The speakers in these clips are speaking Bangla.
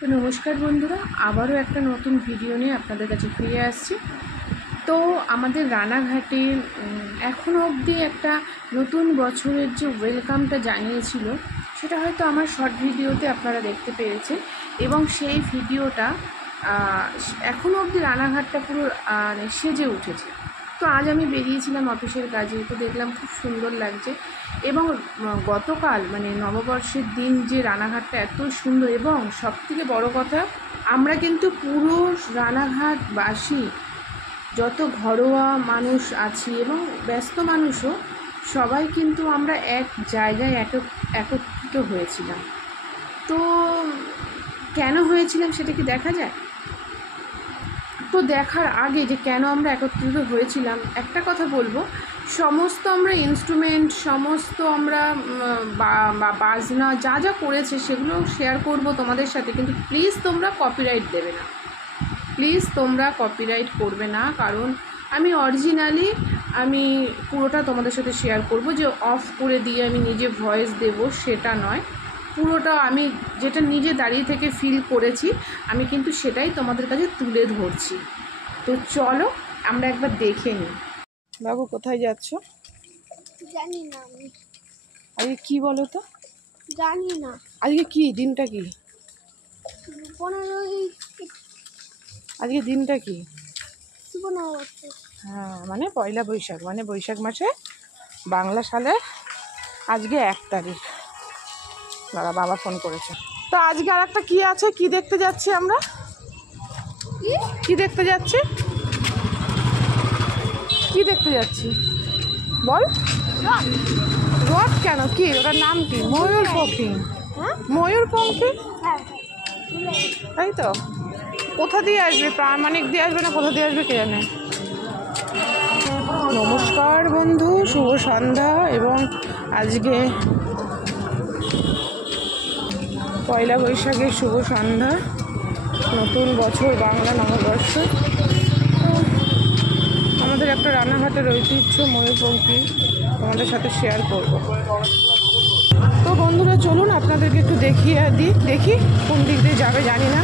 তো নমস্কার বন্ধুরা, আবারও একটা নতুন ভিডিও নিয়ে আপনাদের কাছে ফিরে আসছি। তো আমাদের রানাঘাটে এখনও অবধি একটা নতুন বছরের যে ওয়েলকামটা জানিয়েছিল, সেটা হয়তো আমার শর্ট ভিডিওতে আপনারা দেখতে পেয়েছেন। এবং সেই ভিডিওটা এখনও অবধি রানাঘাটটা পুরো সেজে উঠেছে। তো আজ আমি বেরিয়েছিলাম অফিসের কাজে, তো দেখলাম খুব সুন্দর লাগছে। এবং গতকাল মানে নববর্ষের দিন যে রানাঘাটটা এত সুন্দর, এবং সবথেকে বড় কথা, আমরা কিন্তু পুরো রানাঘাটবাসী যত ঘরোয়া মানুষ আছি এবং ব্যস্ত মানুষও সবাই কিন্তু আমরা এক জায়গায় একত্রিত হয়েছিলাম। তো কেন হয়েছিলাম সেটা কি দেখা যায়? তো দেখার আগে যে কেন আমরা একত্রিত হয়েছিলাম, একটা কথা বলবো, সমস্ত আমরা ইনস্ট্রুমেন্ট, সমস্ত আমরা বাজনা যা যা করেছে সেগুলো শেয়ার করব তোমাদের সাথে, কিন্তু প্লিজ তোমরা কপিরাইট দেবে না, প্লিজ তোমরা কপিরাইট করবে না। কারণ আমি অরিজিনালি পুরোটা তোমাদের সাথে শেয়ার করব, যে অফ করে দিয়ে আমি নিজে ভয়েস দেব সেটা নয়। পুরোটা আমি যেটা নিজে দাঁড়িয়ে থেকে ফিল করেছি, আমি কিন্তু সেটাই তোমাদের কাছে তুলে ধরছি। তো চলো আমরা একবার দেখে নিই। বাবু কোথায় যাচ্ছ? জানি না আমি। আজকে কি বলো তো? জানি না। আজকে কি দিনটা কি? 15ই। আজকে দিনটা কি? 15 হ্যাঁ, মানে পয়লা বৈশাখ, মানে বৈশাখ মাসে বাংলা সালে আজকে 1 তারিখ। দাদা বাবা ফোন করেছে। তো আজকে আর একটা কি আছে, কি দেখতে যাচ্ছি আমরা? কি দেখতে যাচ্ছি? কি দেখতে যাচ্ছি বল? রথ কেন? কি ওটার নাম কি? ময়ূরপঙ্খী। ময়ূরপঙ্খী, তাই তো। কোথা দিয়ে আসবে? প্রামাণিক দিয়ে আসবে না কোথা দিয়ে আসবে কে জানে। নমস্কার বন্ধু, শুভ সন্ধ্যা। এবং আজকে পয়লা বৈশাখের শুভ সন্ধ্যা, নতুন বছর, বাংলা নববর্ষ। আমাদের একটা রানাঘাটের ঐতিহ্য ময়ূরপঙ্খী তোমাদের সাথে শেয়ার করব। তো বন্ধুরা চলুন আপনাদেরকে একটু দেখিয়ে দিই, দেখি কোন দিক দিয়ে যাবে জানি না।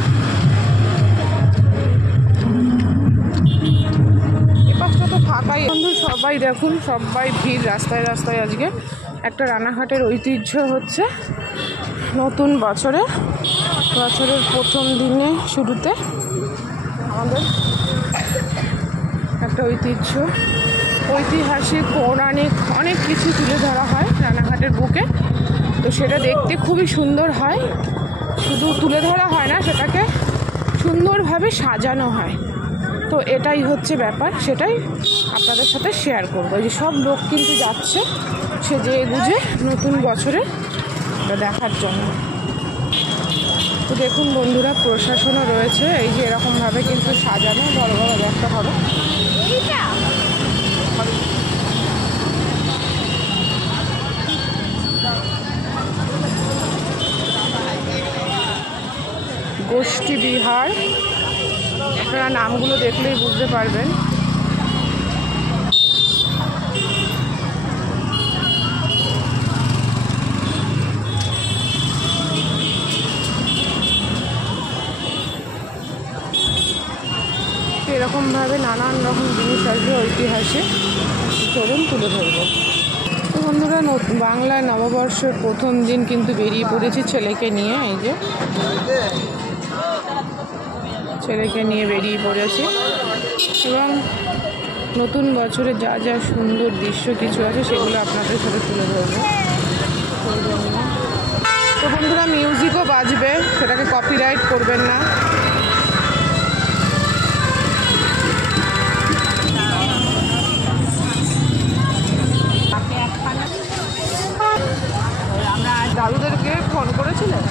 এপাশটা তো ফাঁকাই বন্ধু, সবাই দেখুন, সবাই ভিড় রাস্তায় রাস্তায়। আজকে একটা রানাঘাটের ঐতিহ্য হচ্ছে নতুন বছরের প্রথম দিনে শুরুতে আমাদের একটা ঐতিহাসিক পৌরাণিক অনেক কিছু তুলে ধরা হয় রানাঘাটের বুকে। তো সেটা দেখতে খুবই সুন্দর হয়, শুধু তুলে ধরা হয় না, সেটাকে সুন্দরভাবে সাজানো হয়। তো এটাই হচ্ছে ব্যাপার, সেটাই আপনাদের সাথে শেয়ার করবো। এই যে সব লোক কিন্তু যাচ্ছে সেজে গুজে নতুন বছরে দেখার জন্য। তো দেখুন বন্ধুরা, প্রশাসনও রয়েছে, এই যে এরকমভাবে কিন্তু সাজানো, বড় বড় ব্যাগটা করো। গোষ্ঠী বিহার, আপনারা নামগুলো দেখলেই বুঝতে পারবেন। এরকমভাবে নানান রকম জিনিস আসবে ঐতিহাসিক, চলুন তুলে ধরবো। তো বন্ধুরা, বাংলা নববর্ষের প্রথম দিন কিন্তু বেরিয়ে পড়েছি ছেলেকে নিয়ে। এই যে ছেলেকে নিয়ে বেরিয়ে পড়েছি, এবং নতুন বছরে যা যা সুন্দর দৃশ্য কিছু আছে সেগুলো আপনাদের সাথে তুলে ধরবো। তো বন্ধুরা, মিউজিকও বাজবে, সেটাকে কপিরাইট করবেন না। দাদুদেরকে ফোন করেছিলেন?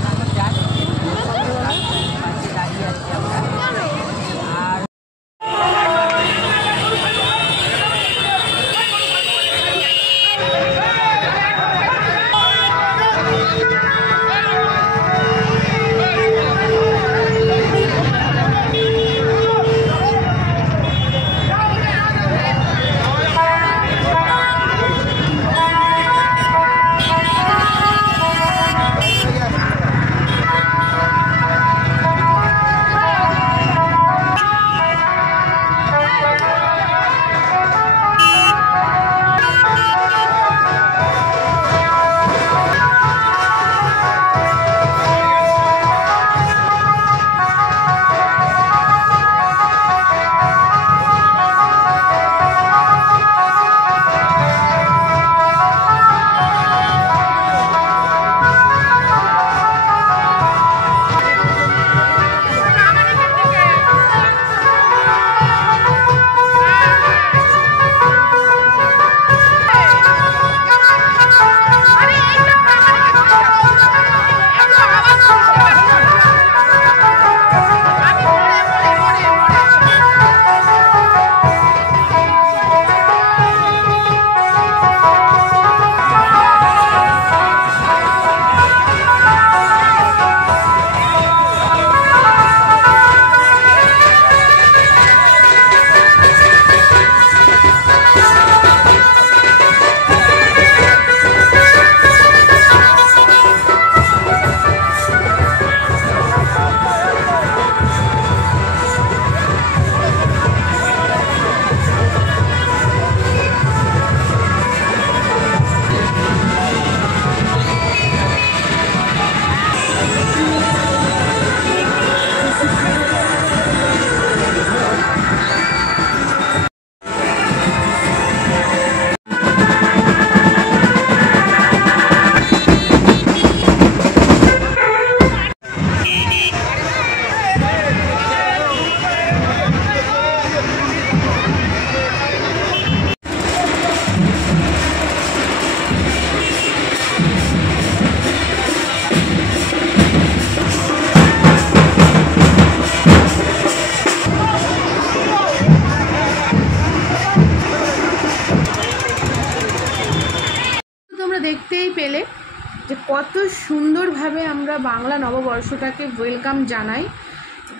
সুন্দরভাবে আমরা বাংলা নববর্ষটাকে ওয়েলকাম জানাই।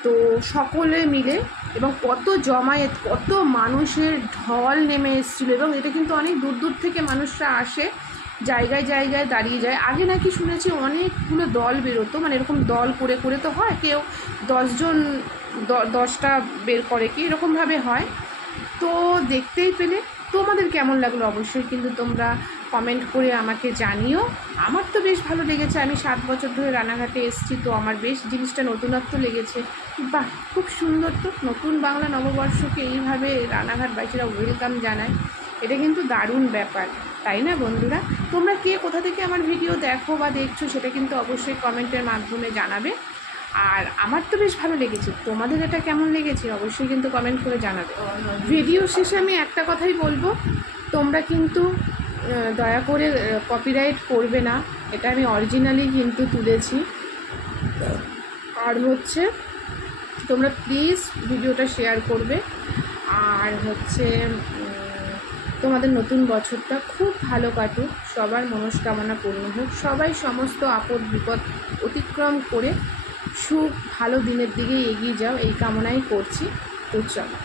তো সকলে মিলে, এবং কত জমায়েত, কত মানুষের ঢল নেমে এসেছিলো, এবং এটা কিন্তু অনেক দূর দূর থেকে মানুষরা আসে, জায়গায় জায়গায় দাঁড়িয়ে যায়। আগে নাকি শুনেছি অনেকগুলো দল বেরোতো, মানে এরকম দল করে করে তো হয়, কেউ 10 জন 10টা বের করে, কি এরকমভাবে হয়। তো দেখতেই পেলে তোমাদের কেমন লাগলো অবশ্যই কিন্তু তোমরা কমেন্ট করে আমাকে জানিও। আমার তো বেশ ভালো লেগেছে, আমি 7 বছর ধরে রানাঘাটে এসেছি, তো আমার বেশ জিনিসটা নতুনত্ব লেগেছে। বাহ, খুব সুন্দর। তো নতুন বাংলা নববর্ষকে এইভাবে রানাঘাটবাসীরা ওয়েলকাম জানায়, এটা কিন্তু দারুণ ব্যাপার, তাই না বন্ধুরা? তোমরা কে কোথা থেকে আমার ভিডিও দেখো বা দেখছো সেটা কিন্তু অবশ্যই কমেন্টের মাধ্যমে জানাবে। আর আমার তো বেশ ভালো লেগেছে, তোমাদের এটা কেমন লেগেছে অবশ্যই কিন্তু কমেন্ট করে জানাবে। ভিডিও শেষে আমি একটা কথাই বলবো, তোমরা কিন্তু দয়া করে কপিরাইট করবে না, এটা আমি অরিজিনালি কিন্তু তুলেছি। আর হচ্ছে তোমরা প্লিজ ভিডিওটা শেয়ার করবে। আর হচ্ছে তোমাদের নতুন বছরটা খুব ভালো কাটুক, সবার মনস্কামনা পূর্ণ হোক, সবাই সমস্ত আপদ বিপদ অতিক্রম করে সুখ ভালো দিনের দিকে এগিয়ে যাও, এই কামনাই করছি। তো চলো।